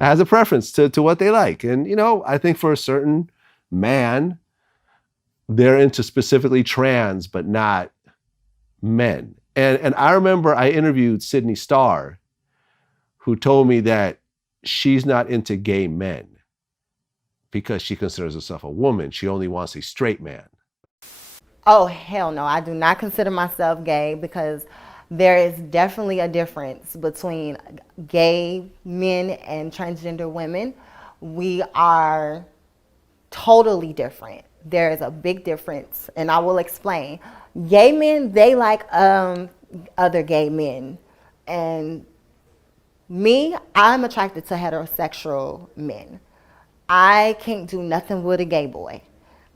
has a preference to what they like. And, you know, I think for a certain man, they're into specifically trans, but not men. And I remember I interviewed Sydney Starr, who told me that she's not into gay men because she considers herself a woman. She only wants a straight man. Oh, hell no. I do not consider myself gay because there is definitely a difference between gay men and transgender women. We are totally different. There is a big difference, and I will explain. Gay men, they like other gay men. And me, I'm attracted to heterosexual men. I can't do nothing with a gay boy,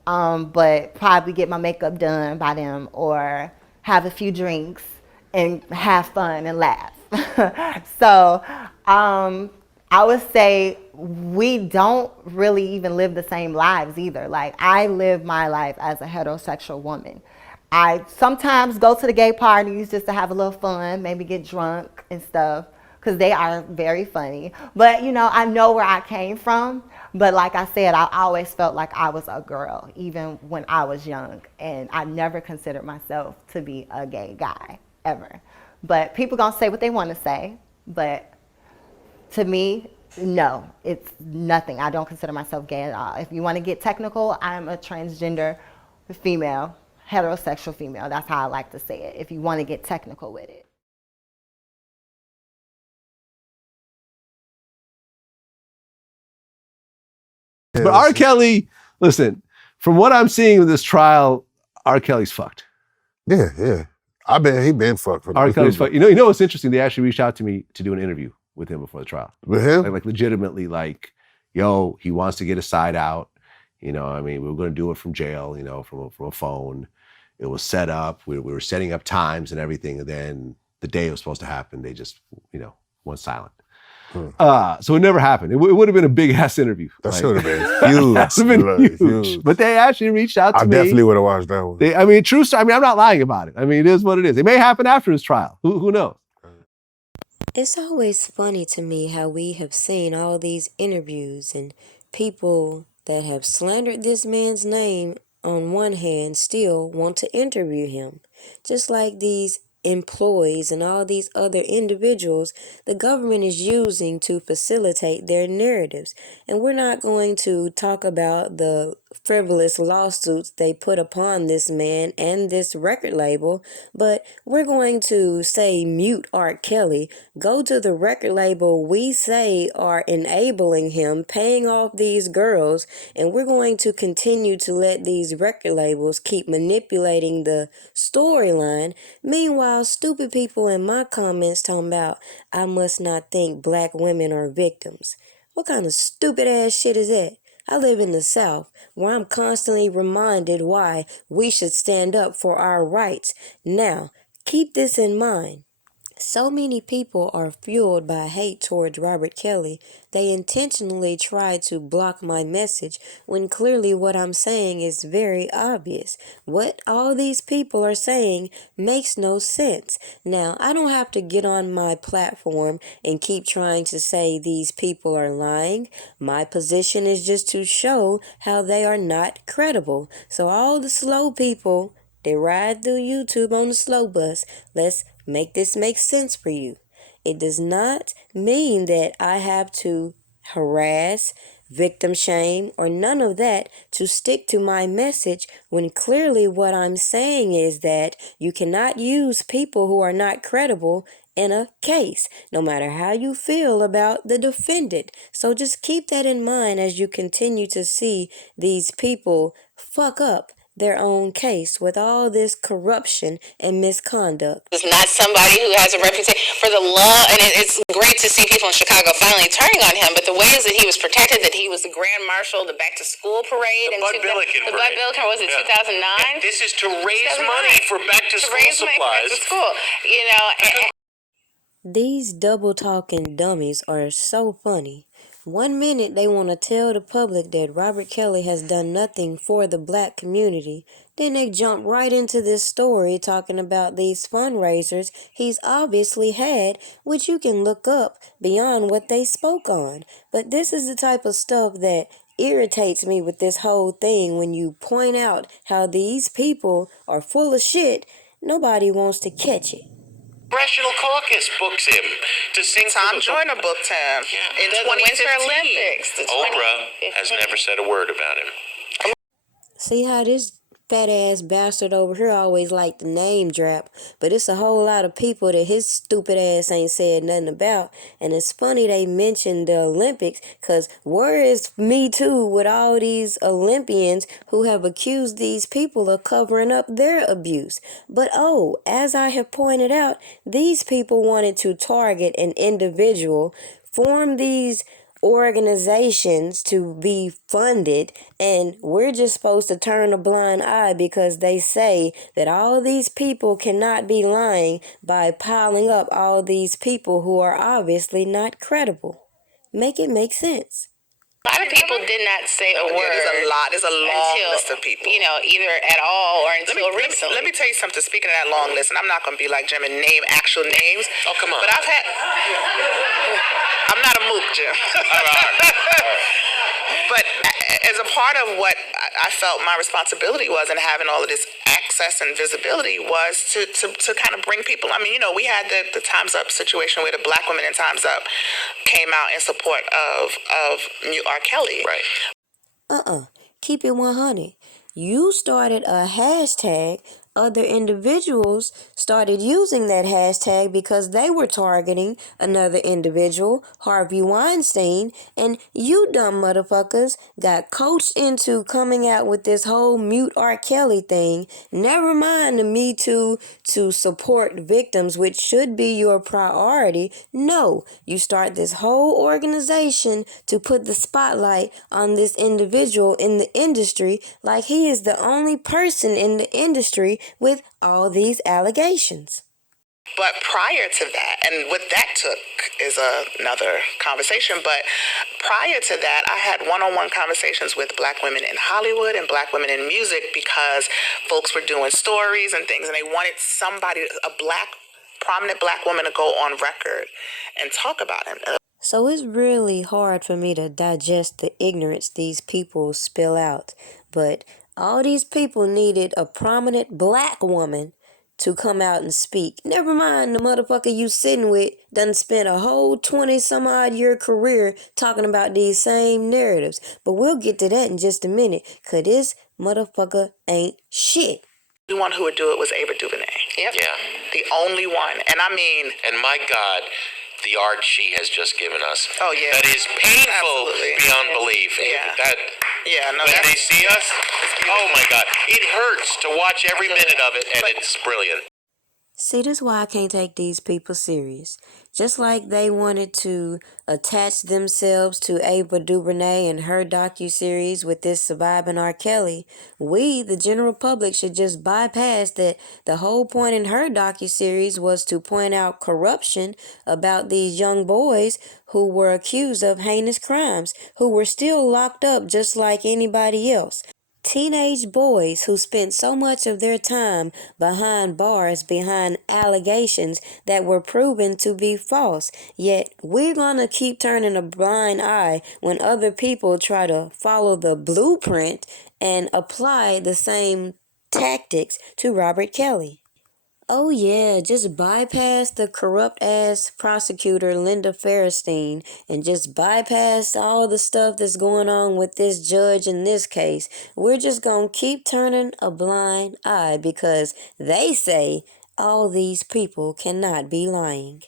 but probably get my makeup done by them or have a few drinks and have fun and laugh. So I would say we don't really even live the same lives either. Like, I live my life as a heterosexual woman. I sometimes go to the gay parties just to have a little fun, maybe get drunk and stuff, because they are very funny. But, you know, I know where I came from. But like I said, I always felt like I was a girl, even when I was young. And I never considered myself to be a gay guy, ever. But people gonna say what they want to say. But to me, no, it's nothing. I don't consider myself gay at all. If you want to get technical, I'm a transgender female, heterosexual female. That's how I like to say it, if you want to get technical with it. But R. Kelly, listen, from what I'm seeing with this trial, R. Kelly's fucked. Yeah. I bet he been fucked. R. Kelly's fucked. You know what's interesting? They actually reached out to me to do an interview with him before the trial. With him? Like legitimately, like, yo, he wants to get his side out. You know, I mean, we were going to do it from jail, you know, from a phone. It was set up. We were setting up times and everything. And then the day it was supposed to happen, they just, you know, went silent. So it never happened. It would have been a big ass interview. That should have been huge. That would have been huge. But they actually reached out to me. I definitely would have watched that one. I mean, true story. I mean, I'm not lying about it. I mean, it is what it is. It may happen after his trial. Who knows? It's always funny to me how we have seen all these interviews and people that have slandered this man's name on one hand still want to interview him. Just like these employees and all these other individuals the government is using to facilitate their narratives. And we're not going to talk about the frivolous lawsuits they put upon this man and this record label, but we're going to say mute R. Kelly, go to the record label we say are enabling him, paying off these girls, and we're going to continue to let these record labels keep manipulating the storyline. Meanwhile, stupid people in my comments talking about, I must not think black women are victims. What kind of stupid ass shit is that? I live in the South, where I'm constantly reminded why we should stand up for our rights. Now, keep this in mind. So many people are fueled by hate towards Robert Kelly, they intentionally try to block my message when clearly what I'm saying is very obvious. What all these people are saying makes no sense. Now, I don't have to get on my platform and keep trying to say these people are lying. My position is just to show how they are not credible. So all the slow people, they ride through YouTube on the slow bus. Let's make this make sense for you. It does not mean that I have to harass, victim shame, or none of that to stick to my message when clearly what I'm saying is that you cannot use people who are not credible in a case, no matter how you feel about the defendant. So just keep that in mind as you continue to see these people fuck up their own case with all this corruption and misconduct. It's not somebody who has a reputation for the law, and it's great to see people in Chicago finally turning on him, but the ways that he was protected, that he was the grand marshal, the back to school parade, the Bud Billiken was it 2009? And this is to raise money for back to school supplies. Back to school, you know. These double-talking dummies are so funny. One minute they want to tell the public that Robert Kelly has done nothing for the black community. Then they jump right into this story talking about these fundraisers he's obviously had, which you can look up beyond what they spoke on. But this is the type of stuff that irritates me with this whole thing. When you point out how these people are full of shit, nobody wants to catch it. Congressional Caucus books him to sing. Tom Joyner booked him in the Winter Olympics. Oprah has never said a word about him. See how this fat ass bastard over here always like to name drop, but it's a whole lot of people that his stupid ass ain't said nothing about. And it's funny they mentioned the Olympics, cause where is Me Too with all these Olympians who have accused these people of covering up their abuse? But oh, as I have pointed out, these people wanted to target an individual, form these organizations to be funded, and we're just supposed to turn a blind eye because they say that all these people cannot be lying by piling up all these people who are obviously not credible. Make it make sense. A lot of people did not say a word. There's a long list of people. Either at all or until recently. Let me tell you something. Speaking of that long list, and I'm not going to be like Jim and name actual names. Oh, come on. But I'm not a mook, Jim. All right. But as a part of what I felt my responsibility was in having all of this access and visibility was to kind of bring people. I mean, we had the Time's Up situation where the black women in Time's Up came out in support of Mute R. Kelly. Right. Keep it 100. You started a hashtag. Other individuals started using that hashtag because they were targeting another individual, Harvey Weinstein, and you dumb motherfuckers got coached into coming out with this whole Mute R. Kelly thing. Never mind the Me Too to support victims, which should be your priority. No, you start this whole organization to put the spotlight on this individual in the industry like he is the only person in the industry with all these allegations. But prior to that, and what that took is another conversation, but prior to that, I had one-on-one conversations with black women in Hollywood and black women in music because folks were doing stories and things, and they wanted somebody, prominent black woman, to go on record and talk about him. So it's really hard for me to digest the ignorance these people spill out. But all these people needed a prominent black woman to come out and speak. Never mind the motherfucker you sitting with done spent a whole 20-some-odd year career talking about these same narratives. But we'll get to that in just a minute, because this motherfucker ain't shit. The one who would do it was Ava DuVernay. Yep. Yeah. The only one. And I mean... And my God, the art she has just given us. Oh, yeah. That is painful Absolutely. beyond belief. Yeah. When they see us, oh my God, it hurts to watch every minute of it, and it's brilliant. See, this is why I can't take these people serious. Just like they wanted to attach themselves to Ava DuVernay and her docuseries with this surviving R. Kelly, we, the general public, should just bypass that. The whole point in her docuseries was to point out corruption about these young boys who were accused of heinous crimes, who were still locked up just like anybody else. Teenage boys who spent so much of their time behind bars, behind allegations that were proven to be false. Yet we're gonna keep turning a blind eye when other people try to follow the blueprint and apply the same tactics to Robert Kelly. Oh yeah, just bypass the corrupt-ass prosecutor Linda Fairstein and just bypass all the stuff that's going on with this judge in this case. We're just gonna keep turning a blind eye because they say all these people cannot be lying.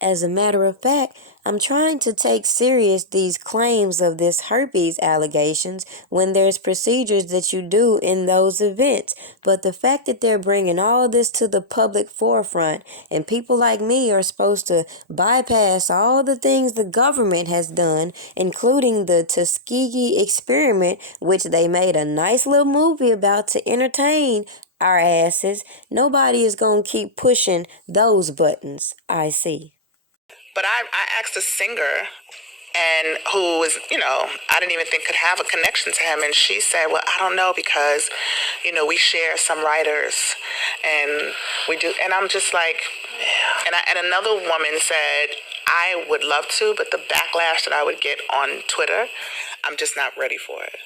As a matter of fact, I'm trying to take serious these claims of this herpes allegations when there's procedures that you do in those events. But the fact that they're bringing all this to the public forefront and people like me are supposed to bypass all the things the government has done, including the Tuskegee experiment, which they made a nice little movie about to entertain our asses, nobody is going to keep pushing those buttons, I see. But I asked a singer, and who was, I didn't even think could have a connection to him. And she said, well, I don't know, because, we share some writers, and we do. And I'm just like, and another woman said, I would love to, but the backlash that I would get on Twitter, I'm just not ready for it.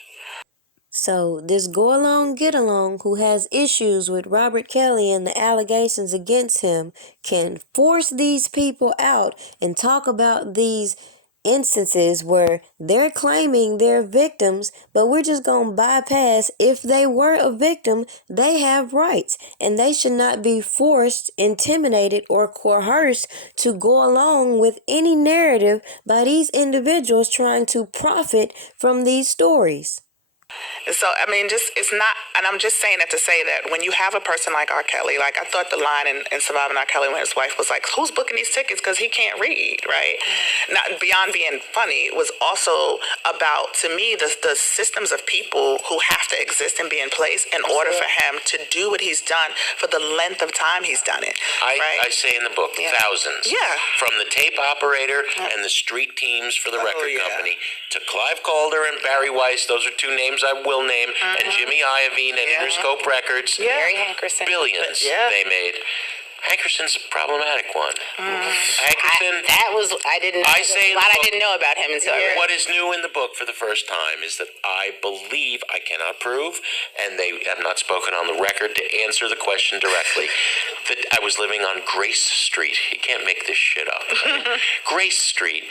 So this go along, get along who has issues with Robert Kelly and the allegations against him can force these people out and talk about these instances where they're claiming they're victims, but we're just going to bypass if they were a victim, they have rights, and they should not be forced, intimidated, or coerced to go along with any narrative by these individuals trying to profit from these stories. So, I mean, it's not, and I'm just saying that to say that when you have a person like R. Kelly, like I thought the line in Surviving R. Kelly when his wife was like, who's booking these tickets because he can't read, right? Not beyond being funny, was also about, to me, the systems of people who have to exist and be in place in order for him to do what he's done for the length of time he's done it. I say in the book, thousands. Yeah. From the tape operator and the street teams for the record company to Clive Calder and Barry Weiss, those are two names I will name, and Jimmy Iovine at Interscope Records. Barry Hankerson. Billions they made. Hankerson's a problematic one. Hankerson. I didn't know about him until I read. What is new in the book for the first time is that I believe, I cannot prove, and they have not spoken on the record to answer the question directly, that I was living on Grace Street. You can't make this shit up. Right? Grace Street.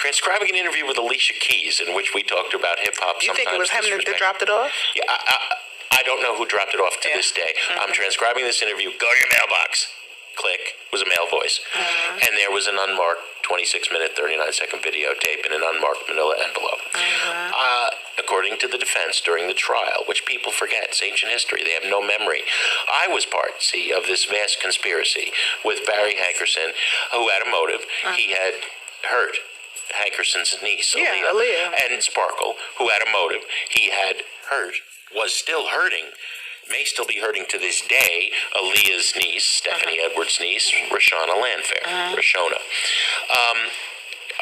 Transcribing an interview with Alicia Keys in which we talked about hip-hop. You think it was him that dropped it off? Yeah, I don't know who dropped it off to this day. I'm transcribing this interview. Go to your mailbox. Click. Was a male voice. And there was an unmarked 26-minute, 39-second videotape in an unmarked manila envelope. According to the defense during the trial, which people forget, it's ancient history, they have no memory. I was part, of this vast conspiracy with Barry Hankerson, who had a motive. He had hurt Hankerson's niece, Aaliyah, and Sparkle, who had a motive. He had hurt, was still hurting, may still be hurting to this day, Aaliyah's niece, Stephanie Edwards' niece, Rashona Landfair.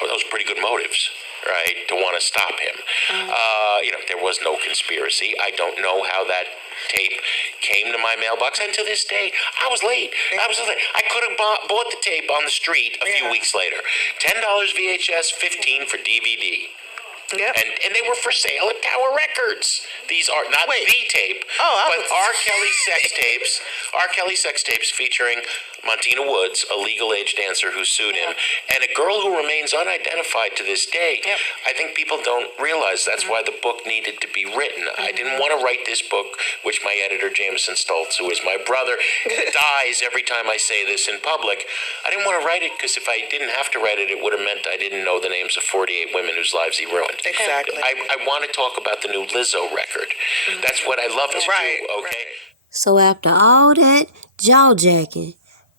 Those are pretty good motives, right, to want to stop him. There was no conspiracy. I don't know how that tape came to my mailbox, and to this day, I was late. I could have bought the tape on the street a few weeks later. $10 VHS, $15 for DVD. Yep. And they were for sale at Tower Records. These are not the tape, but R. Kelly sex tapes. R. Kelly sex tapes featuring Montina Woods, a legal age dancer who sued him, and a girl who remains unidentified to this day. Yep. I think people don't realize that's why the book needed to be written. I didn't want to write this book, which my editor, Jameson Stoltz, who is my brother, dies every time I say this in public. I didn't want to write it because if I didn't have to write it, it would have meant I didn't know the names of 48 women whose lives he ruined. Exactly. I want to talk about the new Lizzo record. That's what I love to do, okay? So after all that jaw-jacking,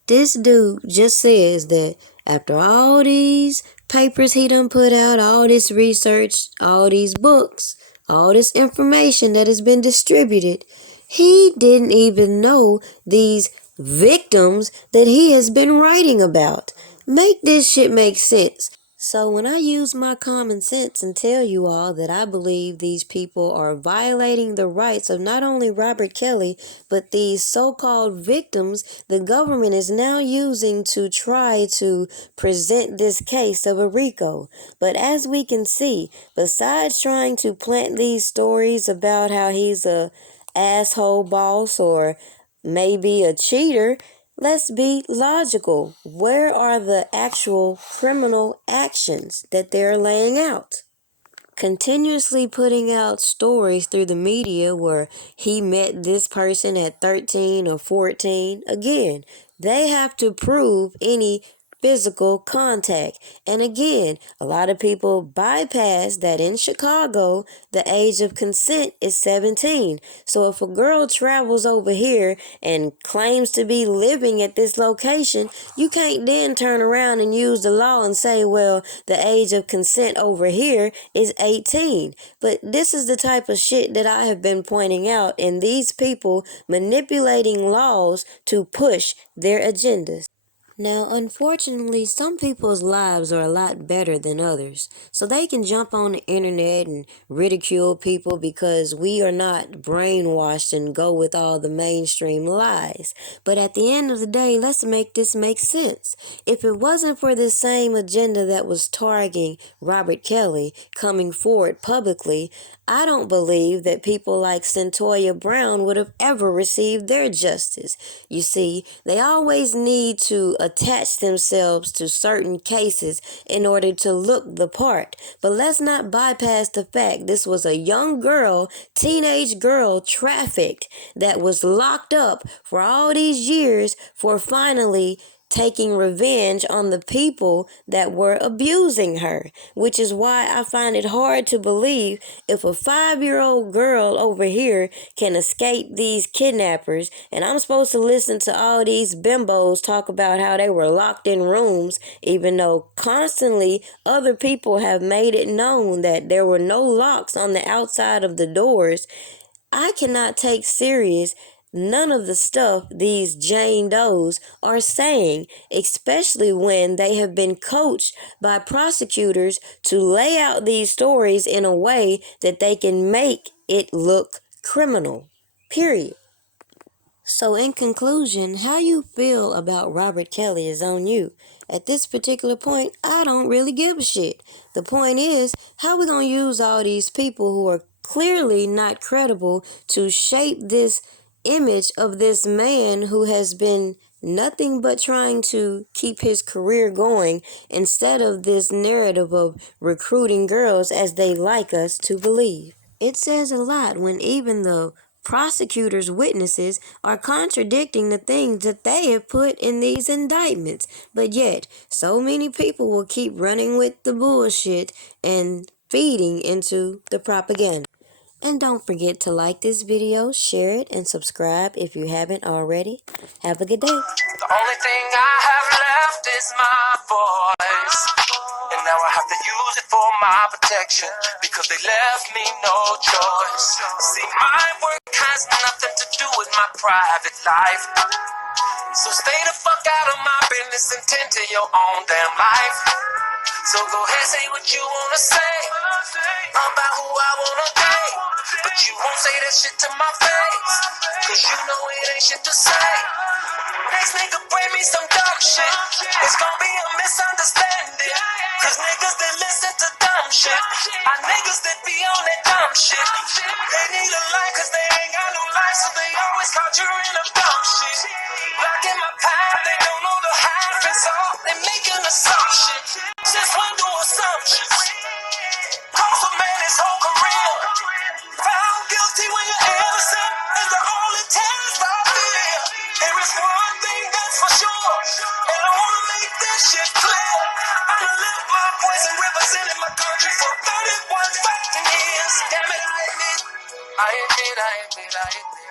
this dude just says that after all these papers he done put out, all this research, all these books, all this information that has been distributed, he didn't even know these victims that he has been writing about. Make this shit make sense. So when I use my common sense and tell you all that I believe these people are violating the rights of not only Robert Kelly, but these so-called victims the government is now using to try to present this case of a RICO. But as we can see, besides trying to plant these stories about how he's a asshole boss or maybe a cheater, let's be logical. Where are the actual criminal actions that they're laying out? Continuously putting out stories through the media where he met this person at 13 or 14. Again, they have to prove any physical contact. And again, a lot of people bypass that in Chicago, the age of consent is 17. So if a girl travels over here and claims to be living at this location, you can't then turn around and use the law and say, well, the age of consent over here is 18. But this is the type of shit that I have been pointing out, and these people manipulating laws to push their agendas. Now, unfortunately, some people's lives are a lot better than others, so they can jump on the internet and ridicule people because we are not brainwashed and go with all the mainstream lies. But at the end of the day, let's make this make sense. If it wasn't for this same agenda that was targeting Robert Kelly coming forward publicly, I don't believe that people like Centoya Brown would have ever received their justice. You see, they always need to attach themselves to certain cases in order to look the part. But let's not bypass the fact this was a young girl, teenage girl trafficked that was locked up for all these years for finally taking revenge on the people that were abusing her, which is why I find it hard to believe if a 5-year-old girl over here can escape these kidnappers, and I'm supposed to listen to all these bimbos talk about how they were locked in rooms, even though constantly other people have made it known that there were no locks on the outside of the doors. I cannot take serious none of the stuff these Jane Does are saying, especially when they have been coached by prosecutors to lay out these stories in a way that they can make it look criminal. Period. So in conclusion, how you feel about Robert Kelly is on you. At this particular point, I don't really give a shit. The point is, how we gonna use all these people who are clearly not credible to shape this image of this man who has been nothing but trying to keep his career going instead of this narrative of recruiting girls as they like us to believe. It says a lot when even the prosecutors' witnesses are contradicting the things that they have put in these indictments. But yet, so many people will keep running with the bullshit and feeding into the propaganda. And don't forget to like this video, share it, and subscribe if you haven't already. Have a good day. The only thing I have left is my voice. And now I have to use it for my protection because they left me no choice. See, my work has nothing to do with my private life. So stay the fuck out of my business and tend to your own damn life. So go ahead, say what you wanna say about who I wanna date. But you won't say that shit to my face, cause you know it ain't shit to say. Next nigga bring me some dumb shit, it's gonna be a misunderstanding. Cause niggas that listen to dumb shit are niggas that be on that dumb shit. They need a life cause they ain't got no life, so they always conjuring up dumb shit. Blocking my path, they don't know the half and so they making assumptions. Just one do assumptions. Cost a man his whole career. Found guilty when you're innocent is the only test I fear. There is one thing that's for sure, and I wanna make this shit clear. I done lived my voice and represented my country for 31 fucking years. Damn it, I admit.